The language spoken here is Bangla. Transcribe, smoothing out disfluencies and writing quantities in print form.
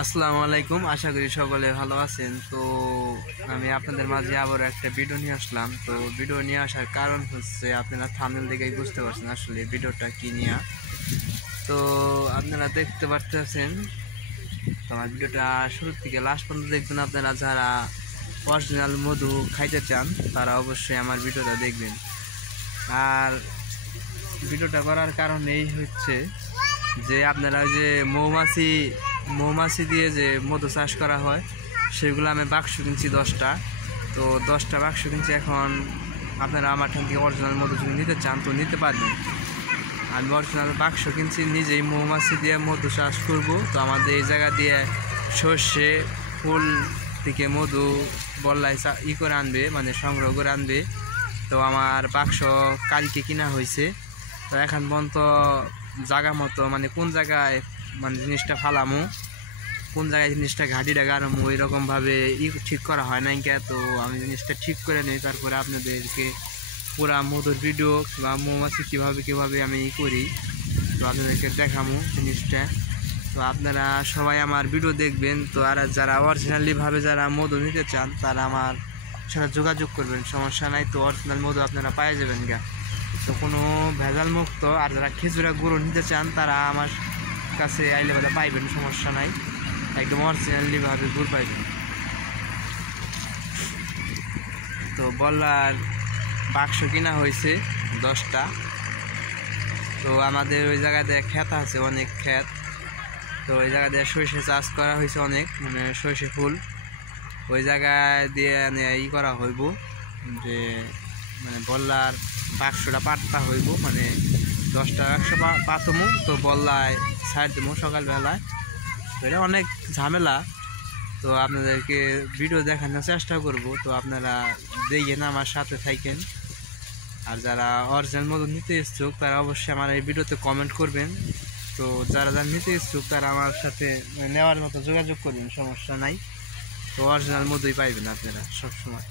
আসসালামু আলাইকুম, আশা করি সকলে ভালো আছেন। তো আমি আপনাদের মাঝে আবার একটা ভিডিও নিয়ে আসলাম। তো ভিডিও নিয়ে আসার কারণ হচ্ছে আপনারা থাম্বনেল দেখেই বুঝতে পারছেন আসলে ভিডিওটা কি নিয়ে। তো আপনারা দেখতে পারতেছেন, তো আমার ভিডিওটা শুরু থেকে লাস্ট পর্যন্ত দেখবেন। আপনারা যারা অরিজিনাল মধু খাইতে চান তারা অবশ্যই আমার ভিডিওটা দেখবেন। আর ভিডিওটা করার কারণ এই হচ্ছে যে আপনারা যে মৌমাছি দিয়ে যে মধু চাষ করা হয় সেগুলো আমি বাক্স কিনছি 10টা। তো 10টা বাক্স কিনছি। এখন আপনারা আমার এখান থেকে অরিজিনাল মধু যদি নিতে চান তো নিতে পারবেন। আমি অরিজিনাল বাক্স কিনছি, নিজেই মৌমাছি দিয়ে মধু চাষ করব। তো আমাদের এই জায়গা দিয়ে সর্ষে ফুল থেকে মধু বল্লায় করে আনবে, মানে সংগ্রহ করে আনবে। তো আমার বাক্স কালকে কিনা হয়েছে। তো এখন পর্যন্ত জায়গা মতো মানে কোন জায়গায় মানে জিনিসটা ফালামো, কোন জায়গায় জিনিসটা ঘাটিটা গাড়ামো ওইরকমভাবে ঠিক করা হয় নাই। তো আমি জিনিসটা ঠিক করে নিই, তারপরে আপনাদেরকে পুরা মধুর ভিডিও বা মৌমাছি কীভাবে আমি করি তো আপনাদেরকে দেখাবো জিনিসটা। তো আপনারা সবাই আমার ভিডিও দেখবেন। তো আর যারা অরিজিনালিভাবে যারা মধু নিতে চান তারা আমার সাথে যোগাযোগ করবেন, সমস্যা নাই। তো অরিজিনাল মধু আপনারা পাই যাবেন গা, তো কোনো ভেজাল মুক্ত। আর যারা খেজুরা গুঁড়ো নিতে চান তারা আমার কাছে আইলে বেলা পাইবেন, সমস্যা নাই, একদম অরিজিনালিভাবে গুড় পাইবেন। তো বলার বাক্স কিনা হয়েছে 10টা। তো আমাদের ওই জায়গাতে ক্ষেত আছে, অনেক ক্ষেত। তো ওই জায়গা দিয়ে সরষে চাষ করা হয়েছে অনেক, মানে সরষে ফুল ওই জায়গায় দিয়ে করা হইব যে মানে বল্লার বাক্সটা পাতটা হইব, মানে 10টা বাক্স পাতমু। তো বল্লায় ছাড় দেবো সকালবেলায়। তো এটা অনেক ঝামেলা। তো আপনাদেরকে ভিডিও দেখানোর চেষ্টা করব। তো আপনারা দেখেন, আমার সাথে থাকেন। আর যারা অরিজিনাল মধু নিতে ইচ্ছুক তারা অবশ্যই আমার এই ভিডিওতে কমেন্ট করবেন। তো যারা নিতে ইচ্ছুক তারা আমার সাথে নেওয়ার মতো যোগাযোগ করবেন, সমস্যা নাই। তো অরিজিনাল মধুই পাইবেন আপনারা সবসময়।